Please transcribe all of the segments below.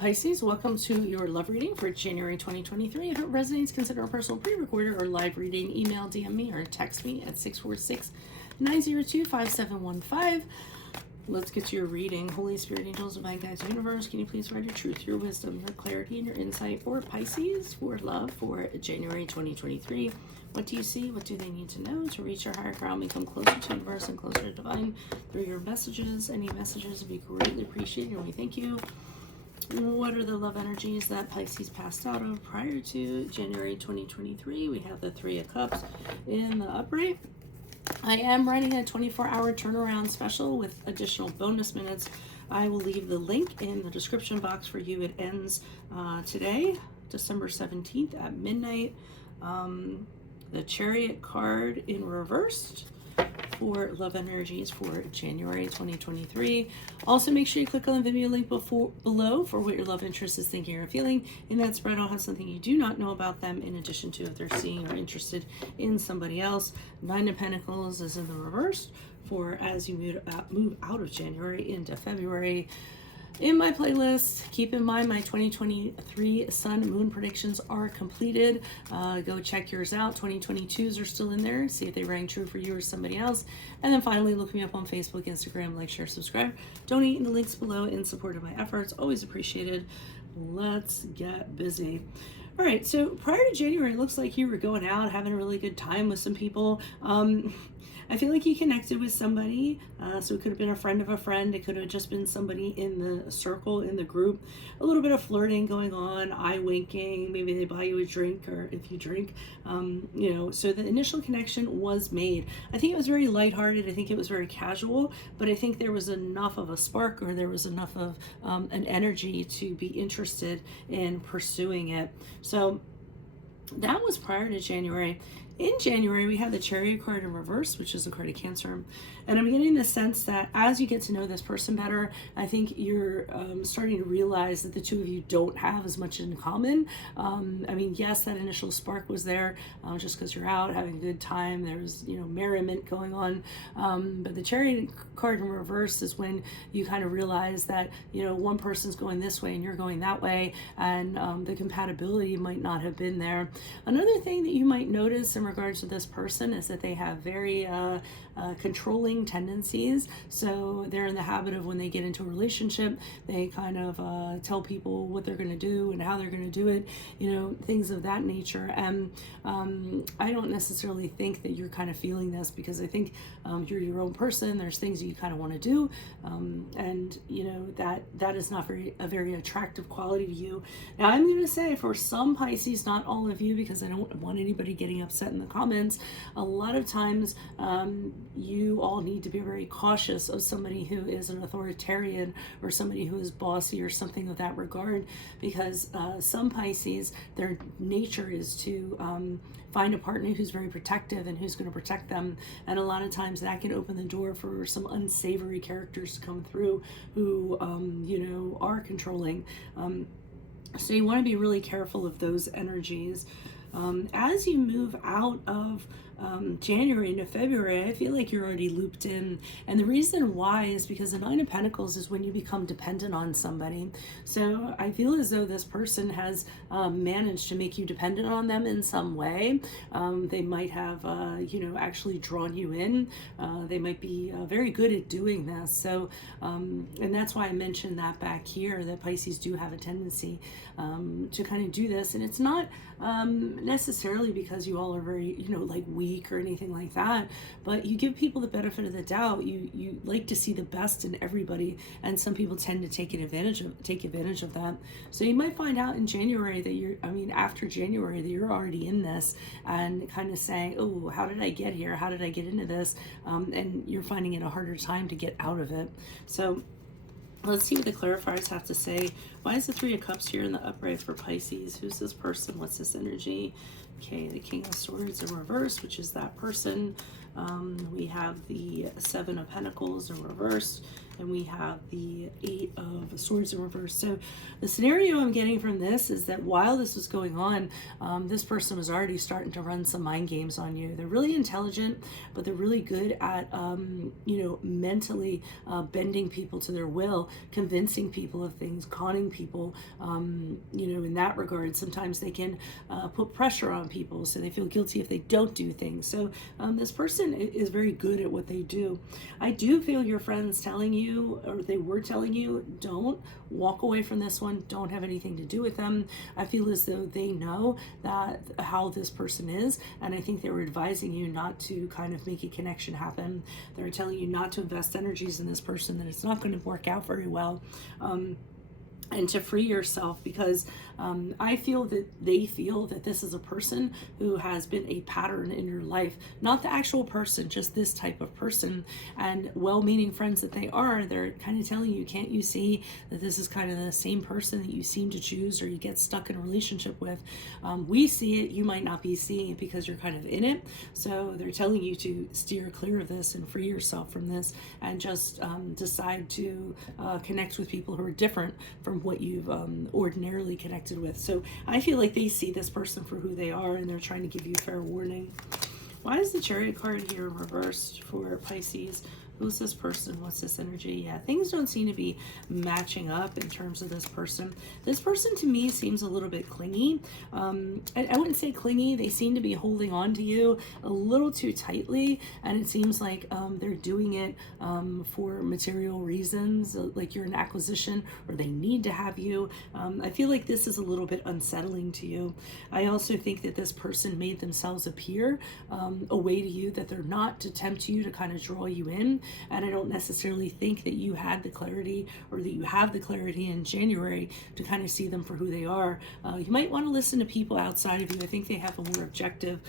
Pisces, welcome to your love reading for January 2023. If it resonates, consider a personal pre-recorded or live reading. Email, DM me, or text me at 646-902-5715. Let's get to your reading. Holy Spirit, angels, divine guides, universe, can you please provide your truth, your wisdom, your clarity, and your insight for Pisces, for love, for January 2023? What do you see? What do they need to know to reach your higher ground, become closer to universe and closer to divine through your messages? Any messages would be greatly appreciated, and we thank you. What are the love energies that Pisces passed out of prior to January 2023? We have the Three of Cups in the upright. I am running a 24-hour turnaround special with additional bonus minutes. I will leave the link in the description box for you. It ends today, December 17th at midnight. The Chariot card in reversed for love energies for January 2023. Also, make sure you click on the Venmo link below for what your love interest is thinking or feeling. In that spread, I'll have something you do not know about them in addition to if they're seeing or interested in somebody else. Nine of Pentacles is in the reverse for as you move out of January into February. In my playlist, keep in mind my 2023 sun moon predictions are completed. Go check yours out. 2022s are still in there. See if they rang true for you or somebody else. And then finally, look me up on Facebook, Instagram, like, share, subscribe. Donate in the links below in support of my efforts. Always appreciated. Let's get busy. All right, so prior to January, it looks like you were going out, having a really good time with some people. I feel like you connected with somebody, so it could have been a friend of a friend. It could have just been somebody in the circle, in the group. A little bit of flirting going on, eye winking. Maybe they buy you a drink, or if you drink, so the initial connection was made. I think it was very lighthearted. I think it was very casual, but I think there was enough of a spark, or there was enough of an energy to be interested in pursuing it. So that was prior to January. In January, we have the Chariot card in reverse, which is the card of Cancer. And I'm getting the sense that as you get to know this person better, I think you're starting to realize that the two of you don't have as much in common. Yes, that initial spark was there just because you're out having a good time. There's, merriment going on. But the Chariot card in reverse is when you kind of realize that, one person's going this way and you're going that way, and the compatibility might not have been there. Another thing that you might notice in regards to this person is that they have very controlling tendencies. So they're in the habit of, when they get into a relationship, they kind of tell people what they're going to do and how they're going to do it, things of that nature. And I don't necessarily think that you're kind of feeling this, because I think you're your own person. There's things you kind of want to do, and that is not a very attractive quality to you. Now, I'm going to say, for some Pisces, not all of you, because I don't want anybody getting upset in the comments, a lot of times you all need to be very cautious of somebody who is an authoritarian or somebody who is bossy or something of that regard, because some Pisces, their nature is to find a partner who's very protective and who's going to protect them. And a lot of times that can open the door for some unsavory characters to come through who, are controlling. So you want to be really careful of those energies. As you move out of January into February, I feel like you're already looped in. And the reason why is because the Nine of Pentacles is when you become dependent on somebody. So I feel as though this person has managed to make you dependent on them in some way. They might have, actually drawn you in. They might be very good at doing this. So, and that's why I mentioned that back here, that Pisces do have a tendency to kind of do this. And it's not necessarily because you all are very, weak or anything like that, but you give people the benefit of the doubt. You like to see the best in everybody, and some people tend to take advantage of that. So you might find out in January that after January, that you're already in this and kind of saying, oh, how did I get here? How did I get into this? And you're finding it a harder time to get out of it. So let's see what the clarifiers have to say. Why is the Three of Cups here in the upright for Pisces? Who's this person? What's this energy? Okay, the King of Swords in reverse, which is that person. We have the Seven of Pentacles in reverse, and we have the Eight of Swords in reverse. So the scenario I'm getting from this is that while this was going on, this person was already starting to run some mind games on you. They're really intelligent, but they're really good at, you know, mentally bending people to their will, convincing people of things, conning people. You know, in that regard, sometimes they can put pressure on people so they feel guilty if they don't do things. So this person is very good at what they do. I do feel your friends telling you, or they were telling you, don't walk away from this one, don't have anything to do with them. I feel as though they know that how this person is, and I think they were advising you not to kind of make a connection happen. They're telling you not to invest energies in this person, that it's not going to work out very well. And to free yourself, because I feel that they feel that this is a person who has been a pattern in your life, not the actual person, just this type of person. And well-meaning friends that they are, they're kind of telling you, can't you see that this is kind of the same person that you seem to choose or you get stuck in a relationship with? We see it, you might not be seeing it because you're kind of in it. So they're telling you to steer clear of this and free yourself from this, and just decide to connect with people who are different from what you've ordinarily connected with. So I feel like they see this person for who they are, and they're trying to give you fair warning. Why is the Chariot card here reversed for Pisces? Who's this person? What's this energy? Yeah, things don't seem to be matching up in terms of this person. This person to me seems a little bit clingy. I wouldn't say clingy. They seem to be holding on to you a little too tightly, and it seems like they're doing it for material reasons, like you're an acquisition or they need to have you. I feel like this is a little bit unsettling to you. I also think that this person made themselves appear a way to you that they're not, to tempt you, to kind of draw you in. And I don't necessarily think that you had the clarity, or that you have the clarity in January to kind of see them for who they are. You might want to listen to people outside of you. I think they have a more objective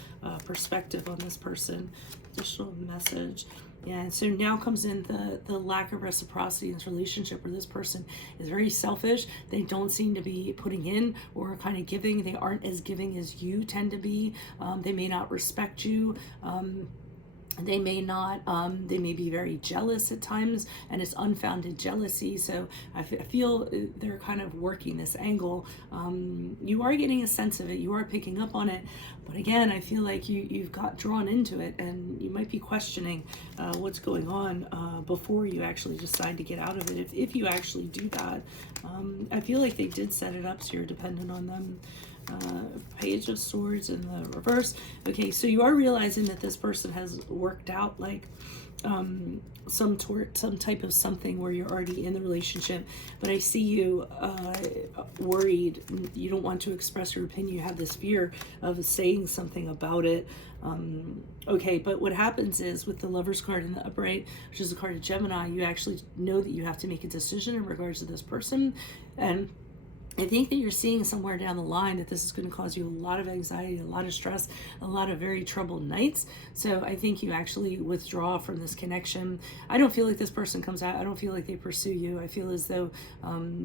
perspective on this person. Additional message. Yeah, and so now comes in the lack of reciprocity in this relationship, where this person is very selfish. They don't seem to be putting in or kind of giving. They aren't as giving as you tend to be. They may not respect you. They may not, they may be very jealous at times, and it's unfounded jealousy. So I feel they're kind of working this angle. You are getting a sense of it, you are picking up on it, but again, I feel like you've got drawn into it, and you might be questioning what's going on before you actually decide to get out of it. If you actually do that, I feel like they did set it up so you're dependent on them. Page of Swords in the reverse. Okay, so you are realizing that this person has worked out like some type of something where you're already in the relationship, but I see you worried. You don't want to express your opinion. You have this fear of saying something about it. Okay, but what happens is with the Lover's card in the upright, which is a card of Gemini, you actually know that you have to make a decision in regards to this person, and I think that you're seeing somewhere down the line that this is going to cause you a lot of anxiety, a lot of stress, a lot of very troubled nights. So I think you actually withdraw from this connection. I don't feel like this person comes out. I don't feel like they pursue you. I feel as though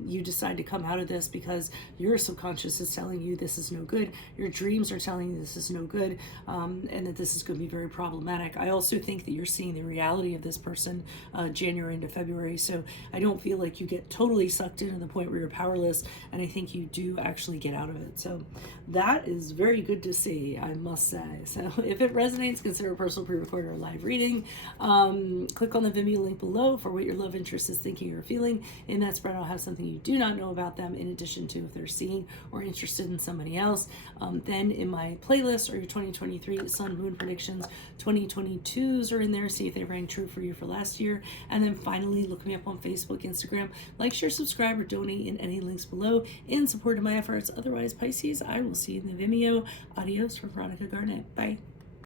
you decide to come out of this because your subconscious is telling you this is no good. Your dreams are telling you this is no good, and that this is going to be very problematic. I also think that you're seeing the reality of this person January into February. So I don't feel like you get totally sucked into the point where you're powerless, and I think you do actually get out of it. So that is very good to see, I must say. So if it resonates, consider a personal pre-recorded or live reading. Click on the Vimeo link below for what your love interest is thinking or feeling. In that spread, I'll have something you do not know about them, in addition to if they're seeing or interested in somebody else. Then in my playlist are your 2023 Sun Moon predictions. 2022s are in there. See if they rang true for you for last year. And then finally, look me up on Facebook, Instagram. Like, share, subscribe, or donate in any links below in support of my efforts. Otherwise, Pisces, I will see you in the Vimeo. Adios from Veronica Garnet. Bye.